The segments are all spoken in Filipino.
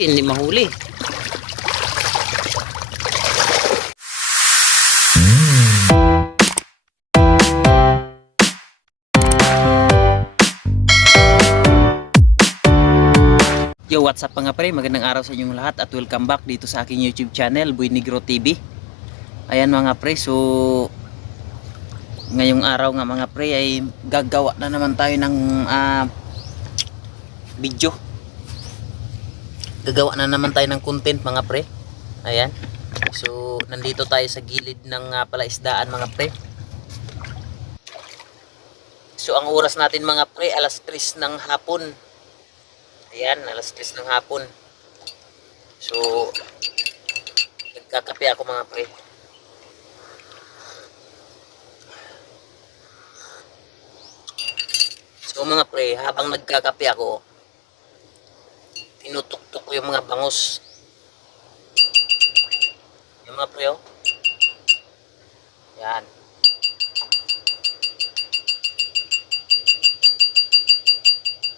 Hindi mahuli. Yo, what's up mga pre? Magandang araw sa inyong lahat at welcome back dito sa aking YouTube channel, Boy Negro TV. Ayan mga pre, so ngayong araw nga mga pre ay gagawa na naman tayo ng video. Gagawa na naman tayo ng content mga pre. Ayan. So nandito tayo sa gilid ng palaisdaan mga pre. So ang oras natin mga pre, alas 3 ng hapon. Ayan, alas 3 ng hapon. So nagkakape ako mga pre. So mga pre, habang nagkakape ako, tinutuktok ko yung mga bangus. Yung mga pre, oh. Yan.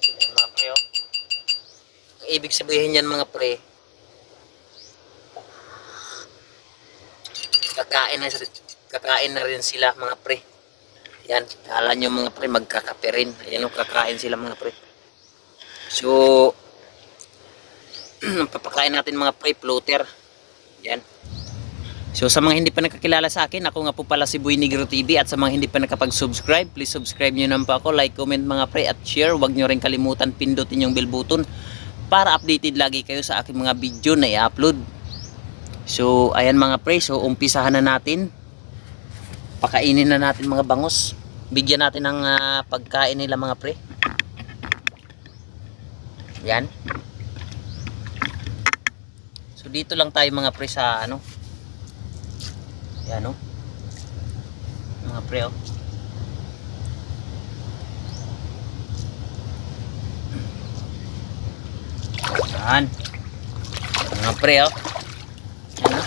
Yan mga pre, oh. Ang ibig sabihin yan mga pre, kakain na rin sila mga pre. Yan, kala nyo mga pre magkakape rin. Ayan, kakain sila mga pre. So papakain natin mga pre, floater. Yan. So sa mga hindi pa nakakilala sa akin, ako nga po pala si Boy Negro TV. At sa mga hindi pa nakapag-subscribe, please subscribe nyo naman po ako. Like, comment mga pre at share. Huwag nyo rin kalimutan pindutin yung bell button para updated lagi kayo sa aking mga video na i-upload. So ayan mga pre, so umpisahan na natin. Pakainin na natin mga bangus. Bigyan natin ng pagkain nila mga pre. Yan. So dito lang tayo mga pre sa ano. Yan oh. Mga pre oh. Yan. Mga pre oh. Yan oh.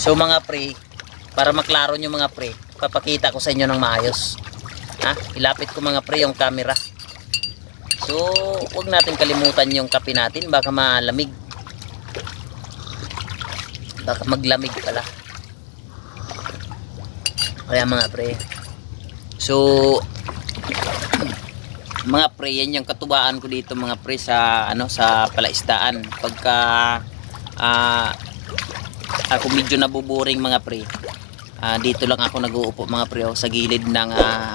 So mga pre, para maklaro nyo mga pre, papakita ko sa inyo ng maayos. Ha? Ilapit ko mga pre yung camera. So huwag natin kalimutan yung kape natin, baka malamig. Baka maglamig pala. Kaya mga pre. So mga pre, yan yung katubaan ko dito mga pre sa ano, sa palaisdaan. Pagka ako medyo nabuboring mga pre, dito lang ako nag-uupo mga pre sa gilid ng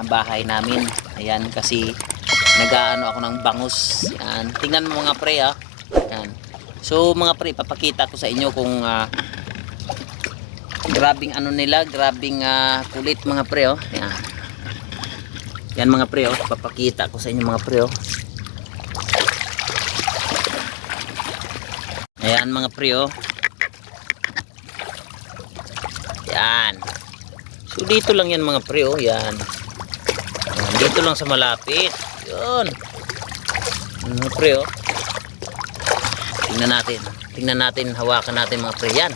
bahay namin. Ayan, kasi nag-aano ako ng bangus. Yan. Tingnan mo mga pre ha. Yan. So mga pre, papakita ko sa inyo kung grabing ano nila, grabing kulit mga pre oh. Yan. Yan mga pre oh, papakita ko sa inyo mga pre oh. Ayan mga pre oh. Yan. So dito lang yan mga pre oh, yan. Yan. Dito lang sa malapit. Yun. Mga pre oh. Tingnan natin. Tingnan natin, hawakan natin mga pre. Yan.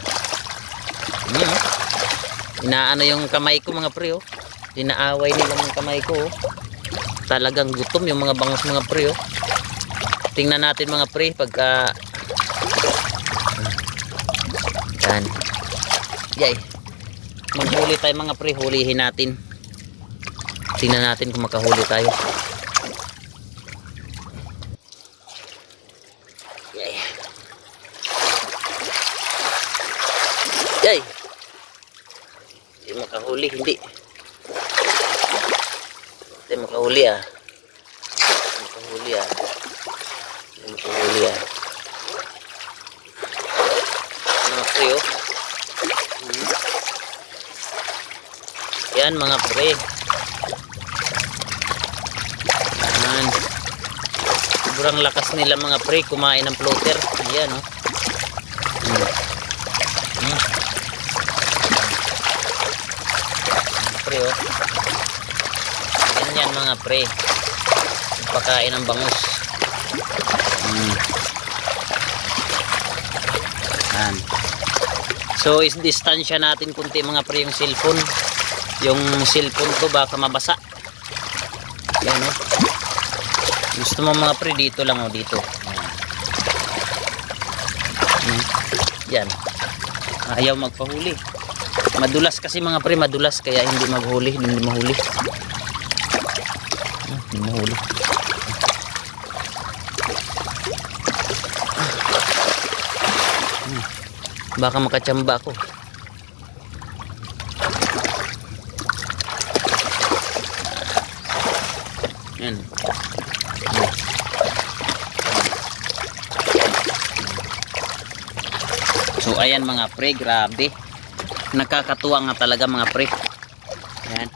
Inaano yung kamay ko mga pre oh. Inaaway nila mga kamay ko oh. Talagang gutom yung mga bangus mga pre oh. Tingnan natin mga pre pagka yan. Yay. Manghuli tayo mga pre, hulihin natin. Tingnan natin kung makahuli tayo. Yay. Yay. Hindi makahuli, hindi. Hindi makahuli ah. Hindi makahuli ah. Hindi makahuli ah. Mga pre oh. Yan mga pre. Yan. Sobrang lakas nila mga pre kumain ng floater. Ayan oh. Pre oh. Ganyan mga pre. Pagkain ng bangus. Yan. So is distansya natin kunti mga pre yung cellphone. Yung cellphone ko baka mabasa. Yan oh. Gusto mo mga pre, dito lang o dito. Yan. Ayaw magpahuli. Madulas kasi mga pre, madulas kaya hindi maghuli, hindi mahuli. Hindi mahuli. Baka makatsamba ako. Yan. So ayan mga pre, grabe. Nakakatuwa nga talaga mga pre. Ayan.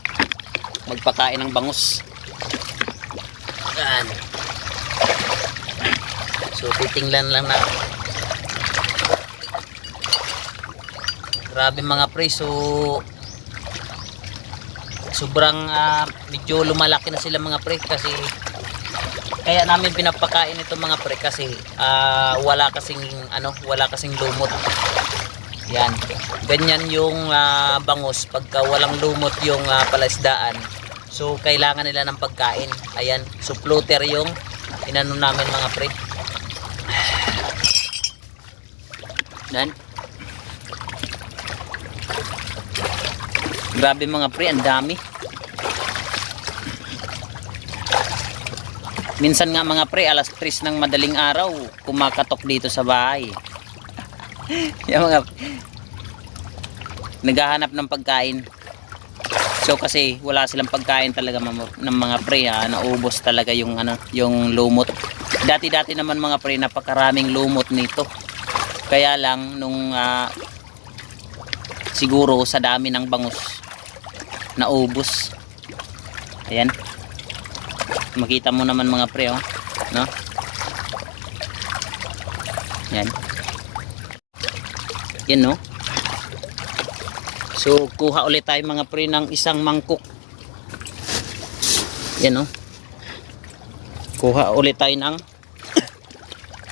Magpakain ng bangus. Ayan. So titingnan lang na. Grabe mga pre. So sobrang medyo lumalaki na sila mga pre, kasi kaya namin pinapakain ito mga pre, kasi wala kasing lumot. Yan, ganyan yung bangus pagka walang lumot yung palaisdaan. So kailangan nila ng pagkain. Ayan, so floater yung inano namin mga pre. Yan. Grabe mga pre, ang dami. Minsan nga mga pre, alas 3 ng madaling araw, kumakatok dito sa bahay. Yung mga naghahanap ng pagkain. So kasi wala silang pagkain talaga ng mga pre, naubos talaga yung yung lumot. Dati-dati naman mga pre, napakaraming lumot nito. Kaya lang nung siguro sa dami ng bangus naubos. Ayan. Makita mo naman mga pre, oh, no? Yan. Yan, no? So kuha ulit tayo mga pre ng isang mangkok. Yan, no? Kuha ulit tayo ng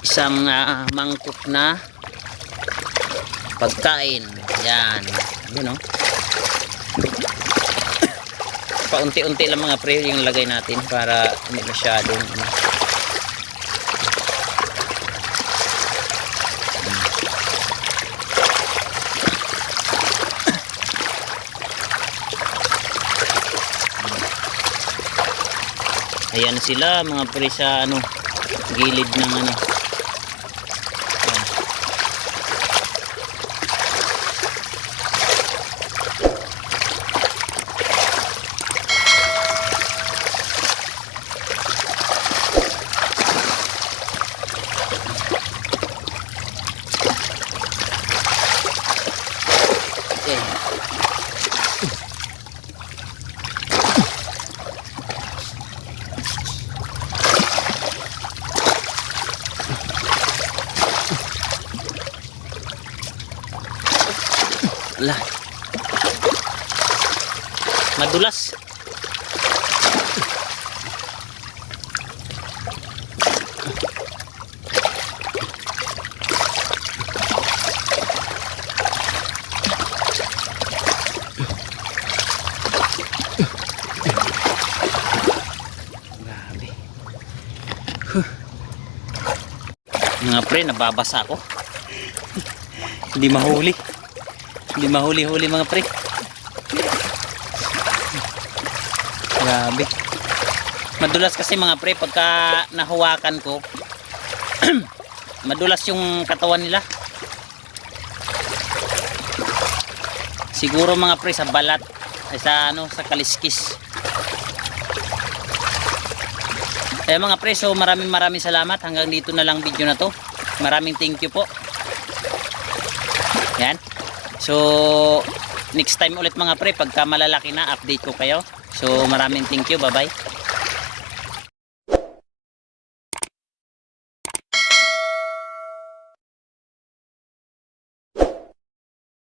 isang mangkok na pagkain. Yan. Yan, no? Paunti-unti lang mga pre yung lagay natin para hindi masyadong ayan sila mga pre sa gilid ng lah, madulas. Grabe. Mga pre, nababasa ako. Hindi mahuli. Hindi mahuli-huli mga pre. Grabe. Madulas kasi mga pre pagka nahawakan ko. Madulas yung katawan nila. Siguro mga pre sa balat, ay sa sa kaliskis. Kaya mga pre, so maraming salamat. Hanggang dito na lang video na to. Maraming thank you po. Yan. So next time ulit mga pre, pagka malalaki na, update ko kayo. So maraming thank you, bye bye.